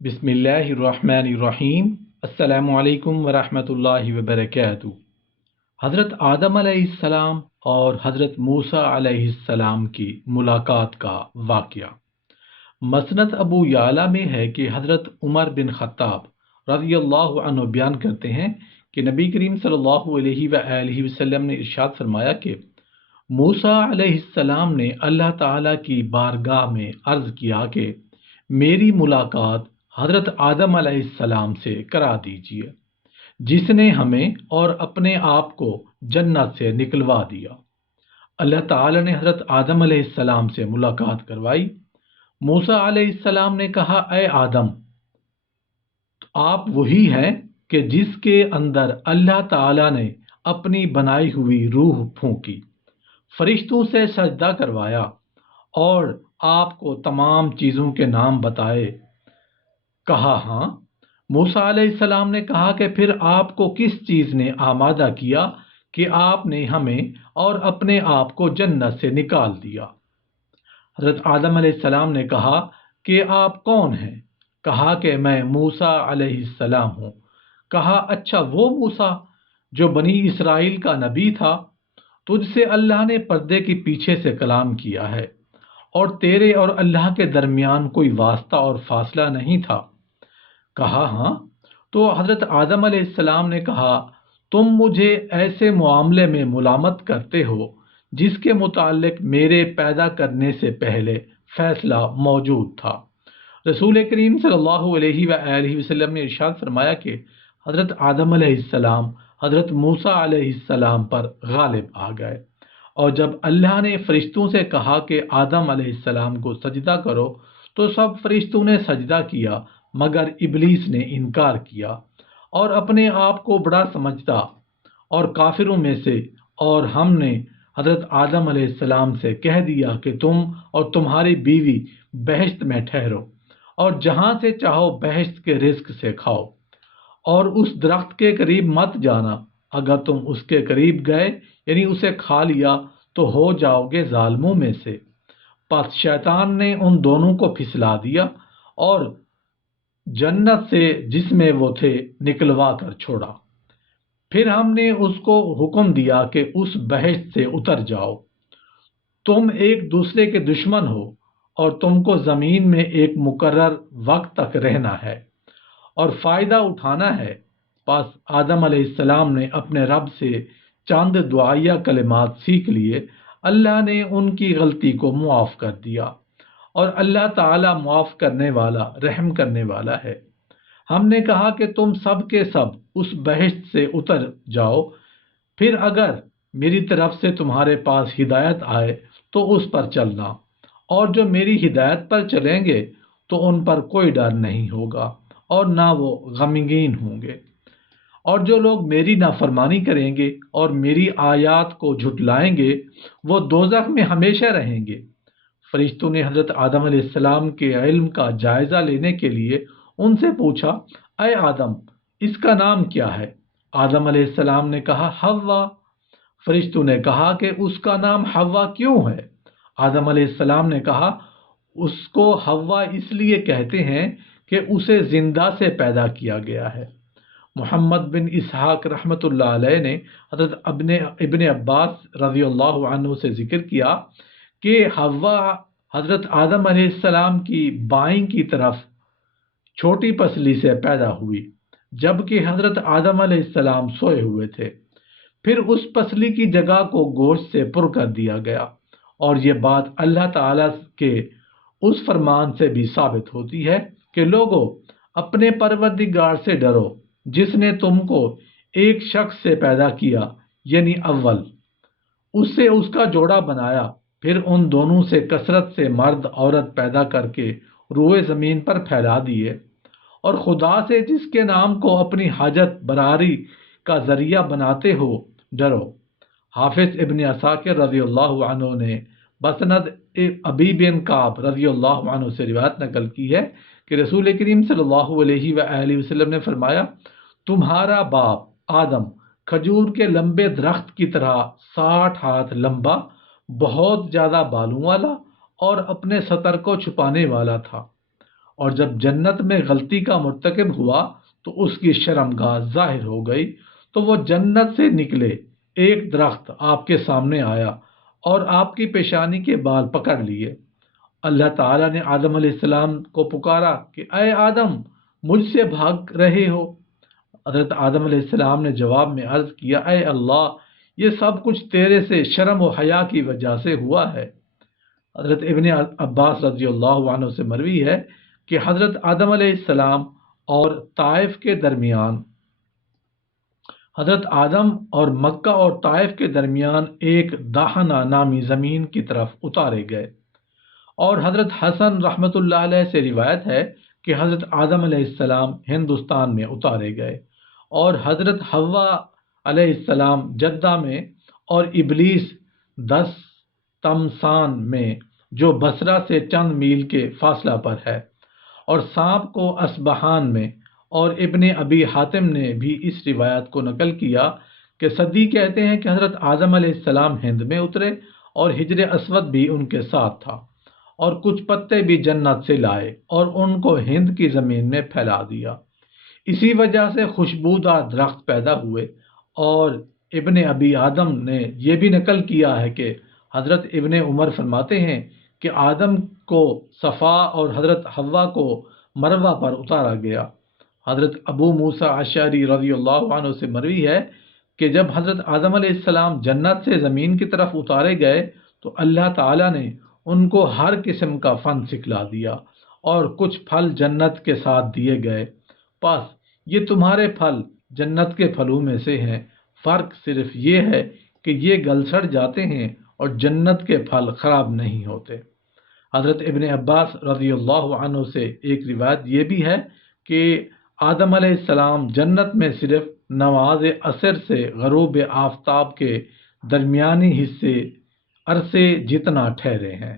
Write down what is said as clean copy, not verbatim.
बिस्मिल्लाहिर्रहमानिर्रहीम। अस्सलामु अलैकुम वरहमतुल्लाहि वबरकातुहू। हज़रत आदम अलैहिस्सलाम और हज़रत मूसा अलैहिस्सलाम की मुलाकात का वाक़या मसनद अबू याला में है कि हज़रत उमर बिन ख़त्ताब रज़ियल्लाहु अन्हु बयान करते हैं कि नबी करीम सल्लल्लाहु अलैहि वसल्लम ने इरशाद फरमाया कि मूसा अलैहिस्सलाम ने अल्लाह ताला की बारगाह में अर्ज़ किया कि मेरी मुलाकात हज़रत आदम अलैहिस्सलाम से करा दीजिए, जिसने हमें और अपने आप को जन्नत से निकलवा दिया। अल्लाह ताला ने हज़रत आदम अलैहिस्सलाम से मुलाकात करवाई। मूसा अलैहिस्सलाम ने कहा, ए आदम, आप वही हैं कि जिसके अंदर अल्लाह ताला ने अपनी बनाई हुई रूह फूंकी, फरिश्तों से सजदा करवाया और आपको तमाम चीज़ों के नाम बताए। कहा, हाँ। मूसा अलैहिस्सलाम ने कहा कि फिर आपको किस चीज़ ने आमादा किया कि आपने हमें और अपने आप को जन्नत से निकाल दिया। हज़रत आदम अलैहिस्सलाम ने कहा कि आप कौन हैं? कहा कि मैं मूसा अलैहिस्सलाम हूँ। कहा, अच्छा वो मूसा जो बनी इसराइल का नबी था, तुझसे अल्लाह ने पर्दे के पीछे से कलाम किया है और तेरे और अल्लाह के दरमियान कोई वास्ता और फासला नहीं था। कहा, हाँ। तो हज़रत आदम अलैहिस्सलाम ने कहा, तुम मुझे ऐसे मामले में मुलामत करते हो जिसके मुतालिक मेरे पैदा करने से पहले फैसला मौजूद था। रसूल करीम सल्लल्लाहु अलैहि वसल्लम ने इरशाद फरमाया कि हज़रत आदम अलैहिस्सलाम हज़रत मूसा अलैहिस्सलाम पर गालिब आ गए, और जब अल्लाह ने फरिश्तों से कहा कि आदम अलैहिस्सलाम को सजदा करो, तो सब फरिश्तों ने सजदा किया, मगर इबलीस ने इनकार किया और अपने आप को बड़ा समझता और काफिरों में से, और हमने हज़रत आदम अलैहिस्सलाम से कह दिया कि तुम और तुम्हारी बीवी बहश्त में ठहरो और जहां से चाहो बहश्त के रिज़्क से खाओ, और उस दरख्त के करीब मत जाना। अगर तुम उसके करीब गए, यानी उसे खा लिया, तो हो जाओगे जालिमों में से। बस शैतान ने उन दोनों को फिसला दिया और जन्नत से जिसमें वो थे निकलवा कर छोड़ा। फिर हमने उसको हुक्म दिया कि उस बहश्त से उतर जाओ। तुम एक दूसरे के दुश्मन हो और तुमको ज़मीन में एक मुकर्रर वक्त तक रहना है और फ़ायदा उठाना है। बस आदम अलैहिस्सलाम ने अपने रब से चंद दुआया कलिमात सीख लिए। अल्लाह ने उनकी गलती को मुआफ़ कर दिया और अल्लाह ताला मुआफ़ करने वाला, रहम करने वाला है। हमने कहा कि तुम सब के सब उस बहश्त से उतर जाओ, फिर अगर मेरी तरफ से तुम्हारे पास हिदायत आए तो उस पर चलना, और जो मेरी हिदायत पर चलेंगे तो उन पर कोई डर नहीं होगा और ना वो गमगीन होंगे। और जो लोग मेरी नाफरमानी करेंगे और मेरी आयत को झुटलाएंगे, वो दोज़ख में हमेशा रहेंगे। फरिश्तों ने हज़रत आदम अलैहिस्सलाम के इल्म का जायज़ा लेने के लिए उनसे पूछा, अय आदम, इसका नाम क्या है? आदम अलैहिस्सलाम ने कहा, हव्वा। फरिश्तों ने कहा कि उसका नाम हव्वा क्यों है? आदम अलैहिस्सलाम ने कहा, उसको हव्वा इसलिए कहते हैं कि उसे जिंदा से पैदा किया गया है। मोहम्मद बिन इसहाक रहमतुल्लाह अलैह ने हज़रत इब्ने अब्बास रज़ियल्लाहु अन्हु से जिक्र किया कि हव्वा हज़रत आदम अलैहिस्सलाम की बाईं की तरफ छोटी पसली से पैदा हुई, जबकि हज़रत आदम अलैहिस्सलाम सोए हुए थे। फिर उस पसली की जगह को गोश्त से पुर कर दिया गया, और ये बात अल्लाह ताला के उस फरमान से भी साबित होती है कि लोगों, अपने परवरदिगार से डरो जिसने तुमको एक शख्स से पैदा किया, यानी अव्वल, उससे उसका जोड़ा बनाया, फिर उन दोनों से कसरत से मर्द औरत पैदा करके रूए ज़मीन पर फैला दिए, और खुदा से जिसके नाम को अपनी हाजत बरारी का जरिया बनाते हो डरो। हाफिज इब्न असाकिर रज़ियल्लाहु अन्हु ने बसनद अबी बिन काब रज़ियल्लाहु अन्हु से रिवायत नकल की है कि रसूल करीम सल्लल्लाहु अलैहि वसल्लम ने फरमाया, तुम्हारा बाप आदम खजूर के लंबे दरख्त की तरह 60 हाथ लंबा, बहुत ज्यादा बालों वाला और अपने सतर को छुपाने वाला था, اور جب جنت میں غلطی کا مرتکب ہوا تو اس کی شرمگاہ ظاہر ہو گئی، تو وہ جنت سے نکلے ایک درخت آپ کے سامنے آیا اور آپ کی پیشانی کے بال پکڑ لیے۔ اللہ تعالیٰ نے آدم علیہ السلام کو پکارا کہ اے آدم، مجھ سے بھاگ رہے ہو؟ حضرت آدم علیہ السلام نے جواب میں عرض کیا، اے اللہ، یہ سب کچھ تیرے سے شرم و حیا کی وجہ سے ہوا ہے۔ حضرت ابن عباس رضی اللہ عنہ سے مروی ہے کہ حضرت آدم علیہ السلام اور طائف کے درمیان حضرت آدم اور مکہ اور طائف کے درمیان ایک داہنہ نامی زمین کی طرف اتارے گئے، اور حضرت حسن رحمۃ اللہ علیہ سے روایت ہے کہ حضرت آدم علیہ السلام ہندوستان میں اتارے گئے اور حضرت حوا علیہ السلام جدہ میں، اور ابلیس دس تمسان میں جو بصرہ سے چند میل کے فاصلہ پر ہے، اور سانپ کو اسبہان میں۔ اور ابن ابی حاتم نے بھی اس روایت کو نقل کیا کہ صدی کہتے ہیں کہ حضرت آدم علیہ السلام ہند میں اترے اور حجر اسود بھی ان کے ساتھ تھا، اور کچھ پتے بھی جنت سے لائے اور ان کو ہند کی زمین میں پھیلا دیا۔ اسی وجہ سے خوشبودار درخت پیدا ہوئے۔ اور ابن ابی آدم نے یہ بھی نقل کیا ہے کہ حضرت ابن عمر فرماتے ہیں کہ آدم کو صفا اور حضرت حوا کو مروہ پر اتارا گیا۔ حضرت ابو موسیٰ اشعری رضی اللہ عنہ سے مروی ہے کہ جب حضرت آدم علیہ السلام جنت سے زمین کی طرف اتارے گئے تو اللہ تعالیٰ نے ان کو ہر قسم کا فن سکھلا دیا، اور کچھ پھل جنت کے ساتھ دیے گئے۔ بس یہ تمہارے پھل جنت کے پھلوں میں سے ہیں، فرق صرف یہ ہے کہ یہ گل سڑ جاتے ہیں اور جنت کے پھل خراب نہیں ہوتے۔ حضرت ابن عباس رضی اللہ عنہ سے ایک روایت یہ بھی ہے کہ آدم علیہ السلام جنت میں صرف نماز عصر سے غروب آفتاب کے درمیانی عرصے جتنا ٹھہرے ہیں۔